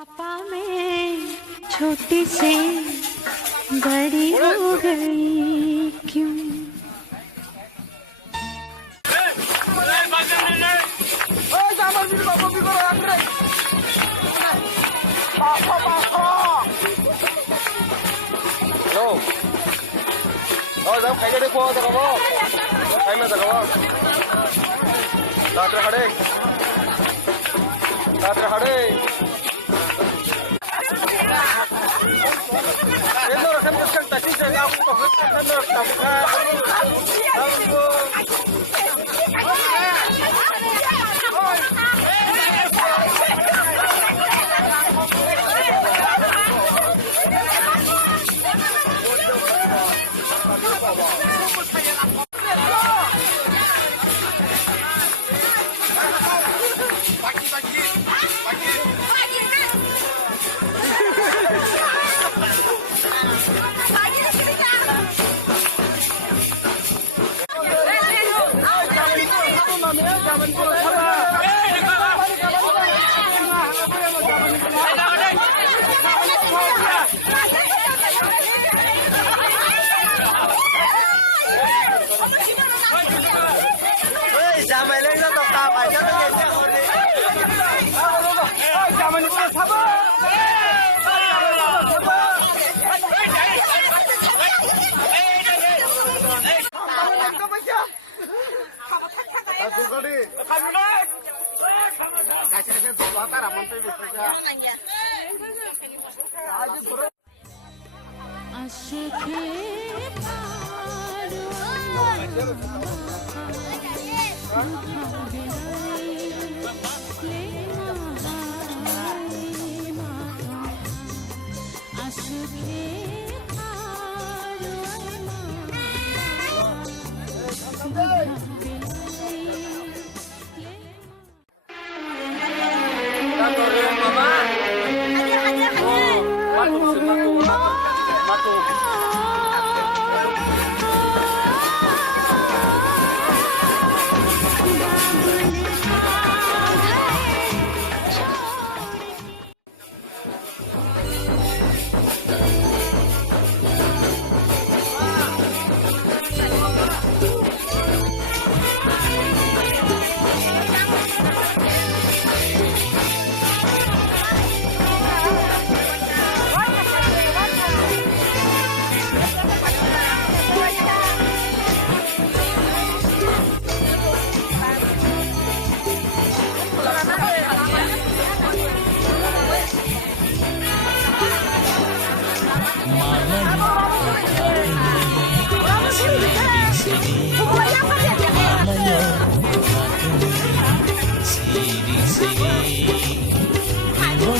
पापा मैं छोटी से बड़ी हो गई क्यों। dám khay cái đấy qua tao có khay mà tao có đạt ra hade Hello, kan kan tadi saya aku kan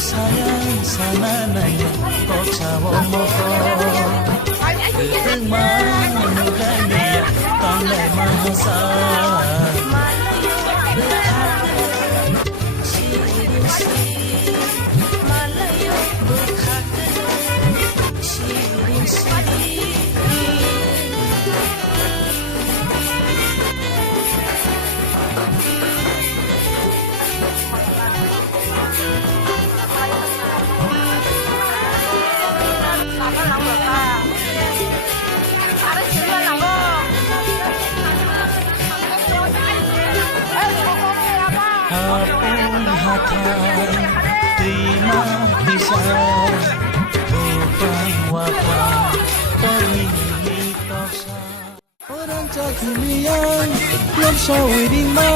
sayang sana naya kok cawo moko Gedeng manu gania toleh mahasa terima bisa bukan wapa pemilik tosa orang cakilian yang sawiding ma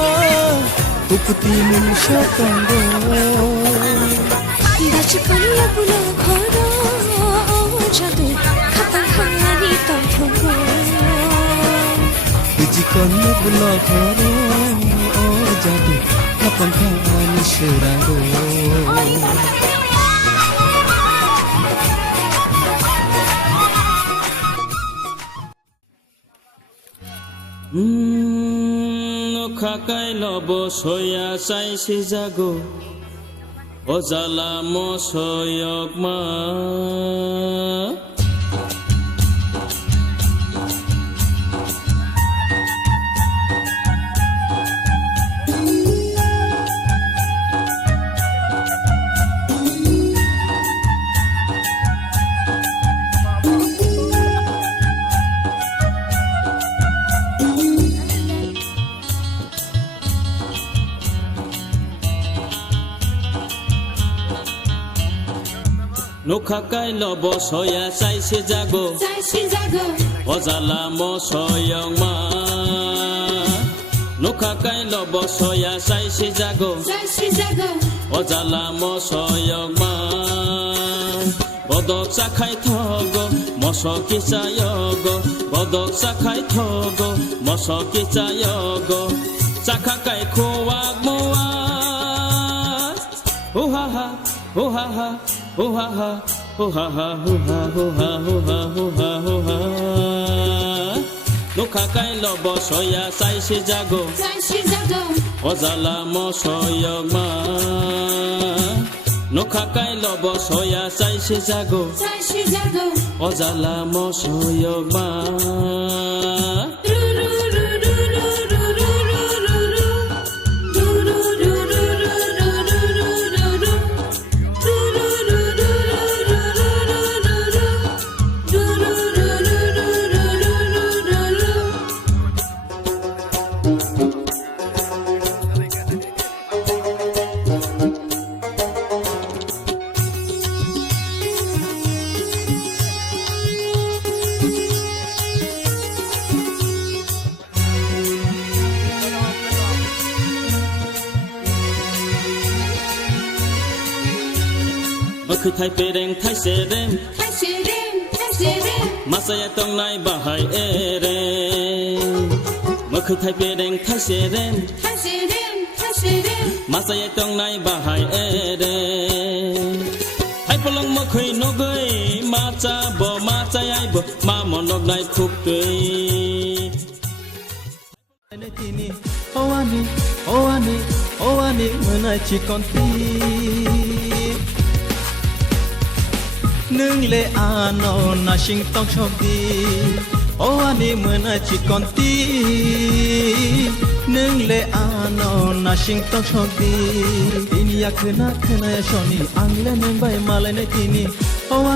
ukuti munsha tanggo dachikanla bulo khoro jadu khatang khani tangthongo dijikanla bulo khoro jadu khatang khani shurago খাকাই লব soya চাইছে জাগো অজালা মছয়ক মা নুখাকাই লব soya চাইছে জাগো অজালা মসয়ং মা নুখাকাই লব soya চাইছে জাগো অজালা মসয়ং মা বদক চাখাই thug মসকি চায়গ বদক চাখাই thug মসকি চায়গ চাখাকাই খোৱাক মোৱা হুহা হুহা হুহা হুহা হুহা হুহা হুহা হুহা হুহা নুখাকাই লব সয়া চাইছে জাগো অজালা মসয়ং মা নুখাকাই লব সয়া চাইছে জাগো অজালা মসয়ং মা Mơ thay pereng thay serem Masaya tong nai bahai ere Mơ thay pereng thay serem Masaya tong nai bahai ere Hai polong mơ khơi no gơi Ma cha bo ma cha ai bo Ma mon nok nai khúc tươi Oh ani Mơ chỉ còn tí nương lệ ano na sing tong chok di oh ani mena chi kon ti nương lệ ano na sing tong chok di ini ya khna ya shoni angle neng bai male ne tini oh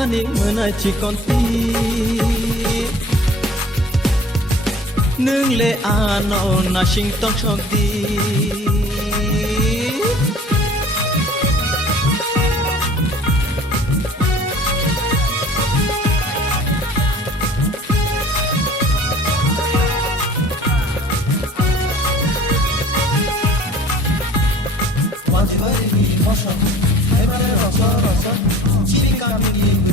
ani mena chi kon ti nương lệ ano na sing tong chok di Ebrare rasa, chiri kami